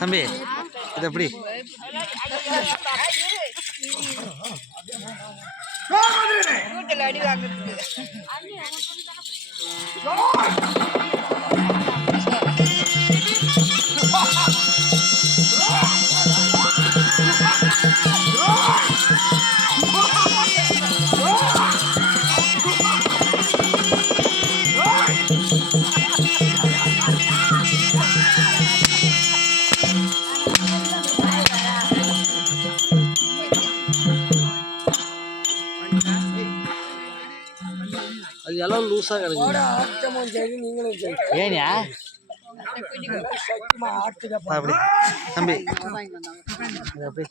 தம்பி இது எப்படி அடி வாங்குறதுக்கு அது எல்லாம் லூஸா கிடக்கு ஏனியா அப்படி தம்பி அப்படி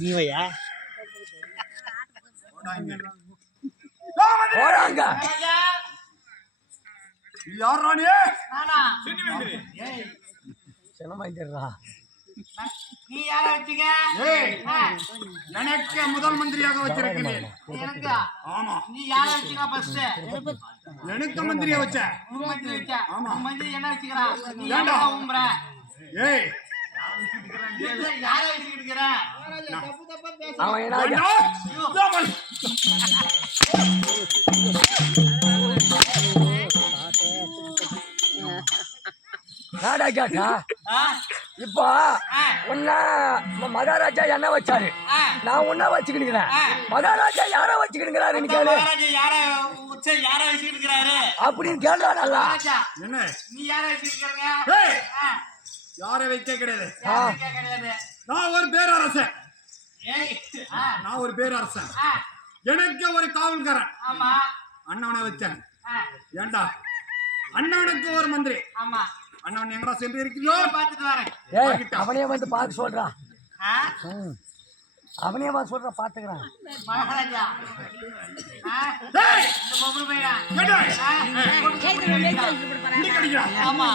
நீ வையா நீ யார வச்சீங்க? எனக்கு முதல் மந்திரியாக வச்சிருக்கீங்க. ஆமா. நீ யார வச்சீங்க ஃபர்ஸ்ட்? எனக்கு மந்திரியா வச்ச. மந்திரி வச்ச. ஆமா. மந்திரி என்ன வச்சிக்கறா? நீ யார உம்ற? ஏய். யார வச்சிருக்கற? தப்பு தப்பா பேச. அவன் என்ன? நாடா கேட்டா இப்போ உன்ன மகாராஜா என்ன வச்சாரு, நான் உன்ன வச்சுக்கிட்டுக்கிறேன். மகாராஜா யார வச்சுக்கிட்டுக்கிறாரு கேளு. அப்படின்னு கேள்றா நல்லா. நீ யார வச்சிருக்கீங்க? யார வைக்க கிடையாது. நான் ஒரு பேரரசன். நான் ஒரு பேரரசன். எனக்கு ஒரு காவல்காரன். ஆமா. அண்ணவனை வச்சேன். ஏண்டா அண்ணனுக்கு ஒரு மந்திரி. ஆமா. அண்ணன் எங்கடா சென்று இருக்கீங்களோ பாத்துட்டு வரேன். அவனே வந்து பார்க்க சொல்றான். அவனே வந்து சொல்ற பாத்துக்கிறான். மகாராஜா ஆமா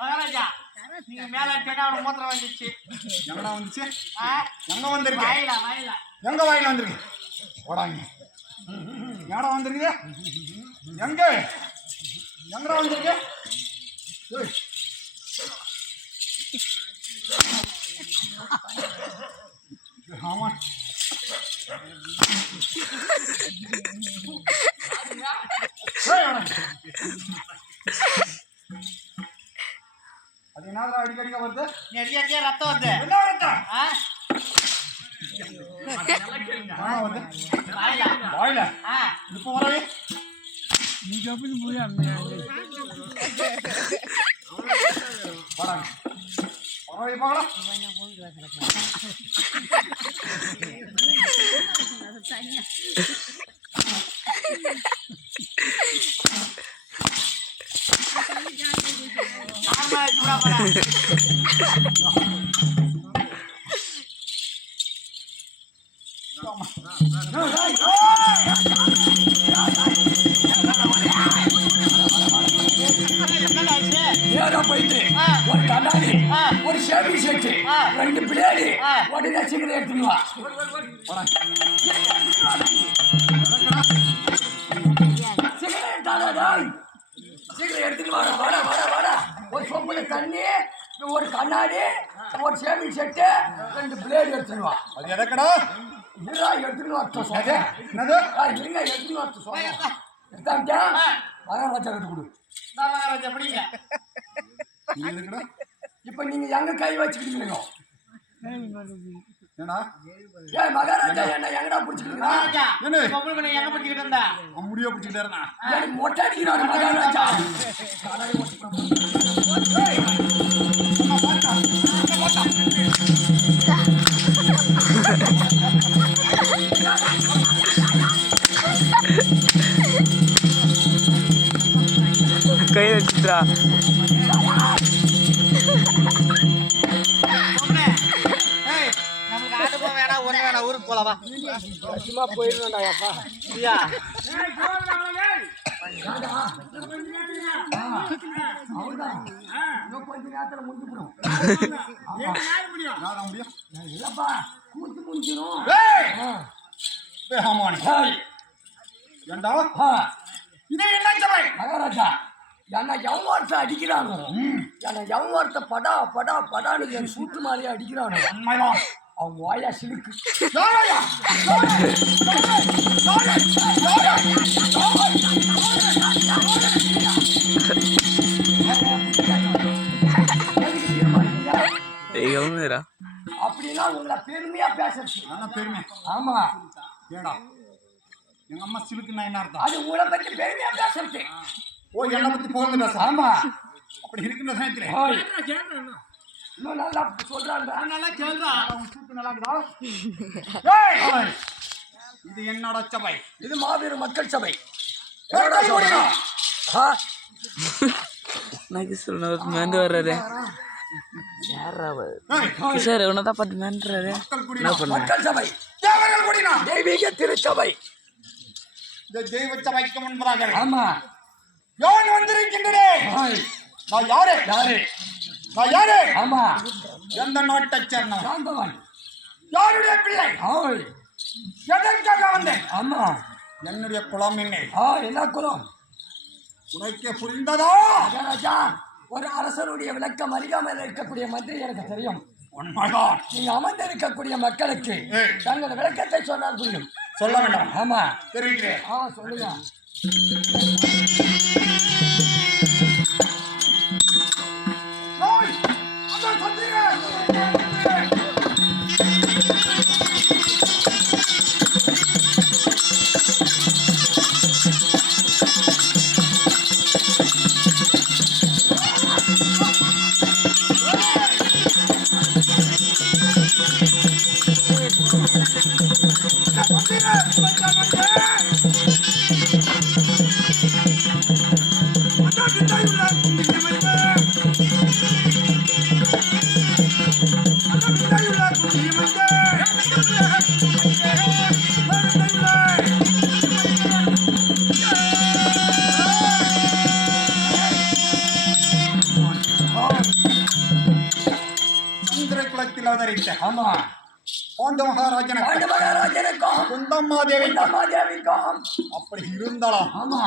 மகாராஜா நீங்க மேல கேட்டா அவன் மூத்திரம் வந்துச்சு. எங்கடா வந்துச்சு? ஆ, எங்க வந்திருக்கு? வாயில வாயில எங்க வாயில வந்திருக்கு? போடாங்க. எங்கடா வந்திருக்கு? எங்க எங்கடா வந்திருக்கு? ஏய். ஆமா. அது என்னடா அடிக்கடிக்க வருது? நெடியா ரத்தம் வருது. என்ன ரத்தம்? ஆ, ஆமா வருது. வாயில வாயில. ஆ, இப்போ வரவே. போடாங்க. வரவே பார்க்கலாம். ஆமா கூட போறா. நேரா போயிட்டு ஒரு கண்ணாடி ஒரு சேவி செட்டு 2 பிளேடு உடனே சீக்கிரம் எடுத்துன்னு வா. சீக்கிரம் எடுத்தாடா டேய். சீக்கிரம் எடுத்துட்டு வாடா வாடா வாடா வாடா. ஒரு சொம்புல தண்ணி ஒரு கண்ணாடி ஒரு சேவி செட்டு 2 பிளேடு எடுத்துன்னு வா. அது எதக்கடா? இதெல்லாம் எடுத்துன்னு வா சொல்றேன். என்னது? இருங்க எடுத்துன்னு வா சொல்றேன். எடுத்தாங்க மகாராஜா கிட்ட கொடு. மகாராஜா பிடிங்க. இது எதுக்குடா? இப்ப நீங்க எங்க கை வச்சுக்கிட்டீங்க? ஏன்னா ஏய் மகாராஜா என்ன எங்கடா பிடிச்சிக்கிட்டீங்க? மகாராஜா என்ன? பொம்பளை நீ எங்க பிடிச்சிட்டு இருந்தா? முடிய பிடிச்சிட்டே இருந்தா. எனக்கு மொட்டை அடிக்கிறாரு மகாராஜா. கை வச்சுட்டா பொம்பளை, ஏய், நமக்கு ஆட்டுப்போம் வேணாம், ஒண்ணு வேணாம், ஊருக்கு போலாம் வா. சும்மா போயிடுவேன்டா அப்பா. ஐயா, அவ்வளவுதான். இன்னும் கொஞ்ச நேரத்துல முடிஞ்சுக்கணும். யாரா முடியும்? இல்லப்பா கூத்து முடிஞ்சிடும். ஆமாடி. ஏண்டா? இது என்ன சபை? மகாராஜா என்ன எவ்வளோத்த அடிக்கிறானோ என்ன எவ்வளோத்த படா படா படான்னு என் சூட்டு மாதிரியே அடிக்கிறானோ உண்மைதான். அவன் வாயா சிலுக்கு. யாரையா? அப்படின்னா உங்களை பெருமையா பேசுறது. என்ன பெருமை? ஆமா ஏடா எங்க அம்மா சிலுக்குன்னா என்ன அர்த்தம்? அது உங்களை பத்தி பெருமையா பேசுறது. ஓ என்னை பத்தி புகழ்ந்து பேச. ஆமா அப்படி இருக்கின்ற சமயத்திலே ஓய். இன்னும் நல்லா சொல்றாங்க. நல்லா கேள்றா. நல்லா இருக்குதா? ஏய்! இது என்னோட சபை. இது மாபெரும் மக்கள் சபை. என்னடா சொல்றா? ஆ? నాకు మెండు వర్రారే ஏய்! சார் உன்னதான் பார்த்து மென்றாரு மக்கள் குடினா. மக்கள் சபை தேவர்கள் குடினா. தெய்வீக திருச்சபை. இந்த தெய்வ சபைக்கு முன்பதாக ஆமா யான் வந்திருக்கின்றேன். ஓய். நான் யாரு? யாரு? நான் யாரு? ஆமா எந்த நாட்டை சேர்ந்தவன்? சாந்தவன். யாருடைய பிள்ளை? ஓய். எதற்காக வந்தேன்? ஆமா என்னுடைய குலம் என்ன? என்ன குலம்? உனக்கே புரிந்ததா? மகாராஜா ஒரு அரசனுடைய விளக்கம் அறியாமல் இருக்கக்கூடிய மந்திரி எனக்கு தெரியும். உண்மைதான். நீங்க அமர்ந்து இருக்கக்கூடிய மக்களுக்கு ஏய். தங்கள் விளக்கத்தை சொன்னால் புரியும். சொல்ல வேண்டாம். ஆமா தெரிவிக்கிறேன். சொல்லுங்க. அவதரித்த ஆமா பாண்ட மகாராஜனுக்கு பாண்ட மகாராஜனுக்கும் குந்தம்மா தேவி தேவிக்கும் அப்படி இருந்தாலும் ஆமா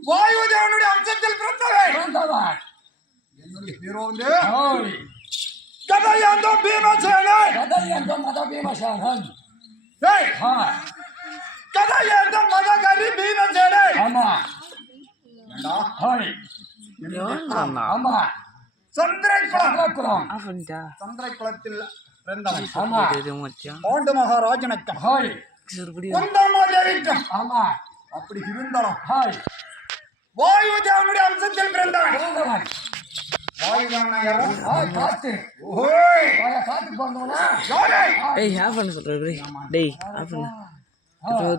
வாயு தேவனுடைய அம்சத்தில் பிறந்தவன் பிறந்தவன் என்னுடைய ஹீரோ வந்து ஓய் கதையாந்தம் பீமசேனன் கதையந்தம் மத பீமசேனன் ஏய் ஆ கதையாந்தம் மதகரி பீமசேனன் ஆமா ஏண்டா ஓய் ஆமா சந்திரகுலம் சந்திரகுலம் அப்படின்ட்டா சந்திரகுலத்தில் பிறந்தவன் ஆமா இது மச்சான் பாண்ட மகாராஜனுக்கு ஓய் சிறுபடி குந்தம்மா தேவிக்கும் ஆமா அப்படி இருந்தாலும் ஓய் வாயு தேவனுடைய அம்சத்தில் பிறந்தவன் பிறந்தவன் வாயு தேவனா யாரு ஓய் காத்து ஓய் காத்து பிறந்தவனா யாரே ஏய் ஆஃப் பண்ண சொல்கிறேன் டேய் ஆஃப் பண்ண ஆ